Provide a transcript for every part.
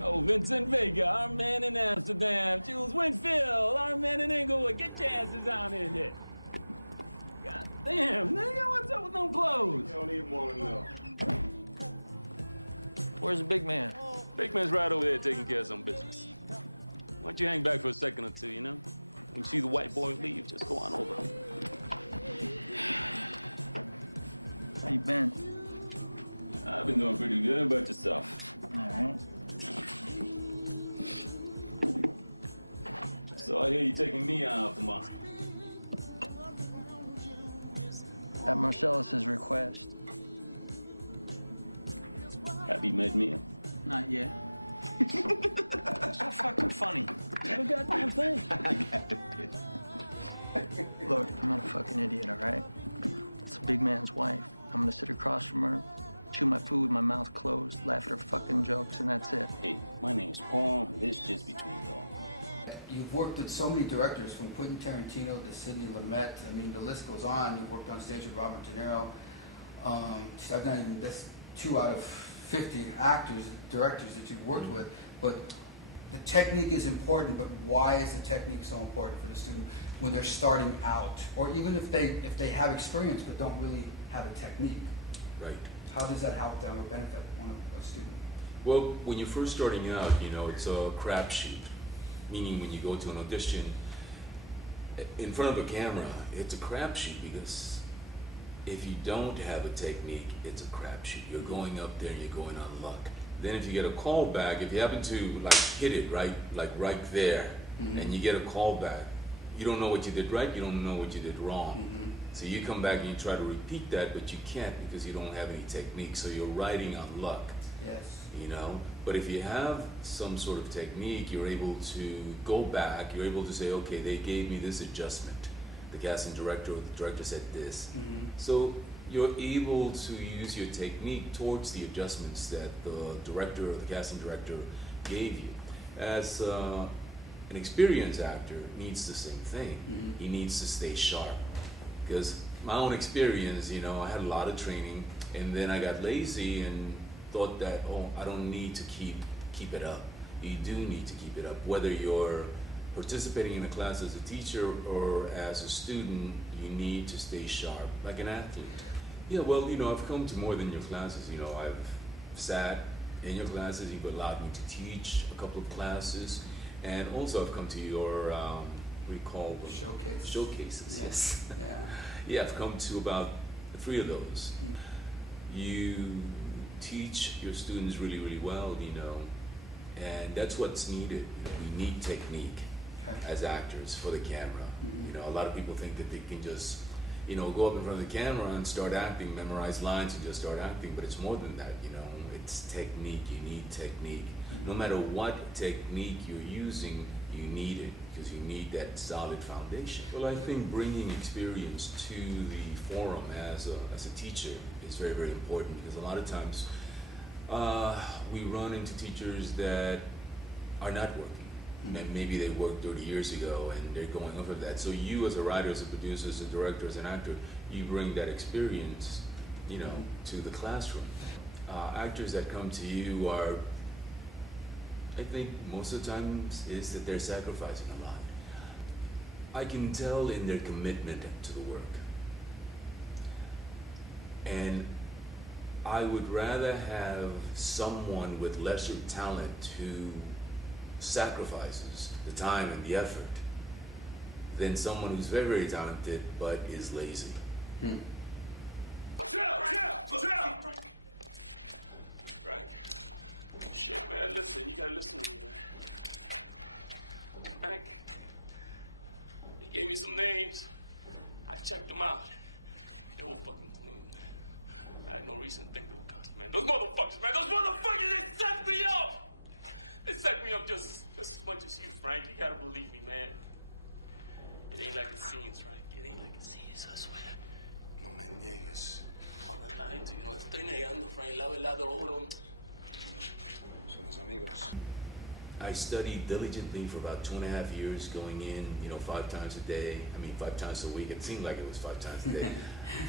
Oh, Vincent Vega, our man in Amsterdam. Jules Winfield, our man in Inglewood. Get your asses down in here. God damn, nigga, what's up with them clothes? You don't even want to know. Where's the big man? Big man's right over there taking care of some business. Why don't you hang back for a second or two, you know? When you see the white boy leave, just go on over. How you been? I've been doing pretty good. How about yourself? All right. So I hear you taking me out tomorrow. At Marcellus's request. Have you met me? Not yet. So fucking funny. What a goddamn thing. I got it. Look, I'm not a fucking idiot, all right? It's a big man's wife. I'm gonna sit across from her, chew my food with my mouth closed, laugh at her fucking jokes, and that's it. Hey, my name's Paul, and this is just between y'all. You've worked with so many directors, from Quentin Tarantino to Sidney Lumet. I mean, the list goes on. You've worked on stage with Robert De Niro. I've not even, that's 2 out of 50 actors, directors that you've worked with. But the technique is important, but why is the technique so important for the student when they're starting out? Or even if they have experience but don't really have a technique? Right. How does that help them or benefit a student? Well, when you're first starting out, you know, it's a crapshoot. Meaning when you go to an audition in front of a camera, it's a crapshoot because if you don't have a technique, it's a crapshoot. You're going up there and you're going on luck. Then if you get a call back, if you happen to like hit it right there, and you get a call back, you don't know what you did right, you don't know what you did wrong. So you come back and you try to repeat that, but you can't because you don't have any technique. So you're riding on luck. Yes. You know, but if you have some sort of technique, you're able to go back, you're able to say, okay, they gave me this adjustment. The casting director or the director said this. So you're able to use your technique towards the adjustments that the director or the casting director gave you. As an experienced actor needs the same thing. He needs to stay sharp. Because my own experience, you know, I had a lot of training and then I got lazy and thought that, oh, I don't need to keep it up. You do need to keep it up. Whether you're participating in a class as a teacher or as a student, you need to stay sharp, like an athlete. Yeah, well, you know, I've come to more than your classes. You know, I've sat in your classes. You've allowed me to teach a couple of classes. And also I've come to your, showcases. Yes. Yeah. Yeah, I've come to about 3 of those. You teach your students really, really well, you know, and that's what's needed. We need technique as actors for the camera. You know, a lot of people think that they can just, you know, go up in front of the camera and start acting, memorize lines and just start acting, but it's more than that, you know. It's technique. You need technique. No matter what technique you're using, you need it because you need that solid foundation. Well, I think bringing experience to the forum as a teacher is very, very important because a lot of times we run into teachers that are not working. And maybe they worked 30 years ago and they're going over that. So you as a writer, as a producer, as a director, as an actor, you bring that experience, you know, to the classroom. Actors that come to you are, I think most of the times is that they're sacrificing a lot. I can tell in their commitment to the work. And I would rather have someone with lesser talent who sacrifices the time and the effort than someone who's very, very talented but is lazy. Chill! Frank. Shit, man, listen, you gotta listen to me, man. Frank, he gave me some names. I checked them out. They were fucking clean. I had no reason to think they were cops, man. Those motherfuckers, they set me up! They set me up just as much as you, Frank. You gotta believe me, man. It ain't like it seems, Frank. It ain't like it seems, I swear. No me niegues. I'm not lying to you. No estoy negando, Frank. La verdad, oro. Somos amigos. I studied diligently for about 2.5 years, going in, you know, 5 times a day. I mean, 5 times a week. It seemed like it was 5 times a day.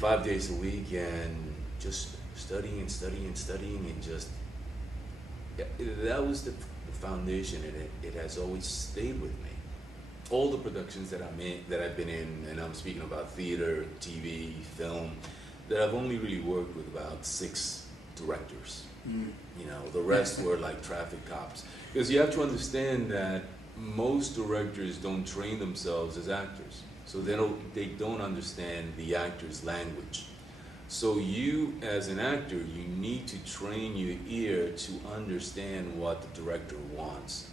5 days a week, and just studying and just, yeah, that was the foundation, and it has always stayed with me. All the productions that I've been in, and I'm speaking about theater, TV, film, that I've only really worked with about 6 directors. You know, the rest were like traffic cops. Because you have to understand that most directors don't train themselves as actors, so they don't understand the actor's language. So you, as an actor, you need to train your ear to understand what the director wants.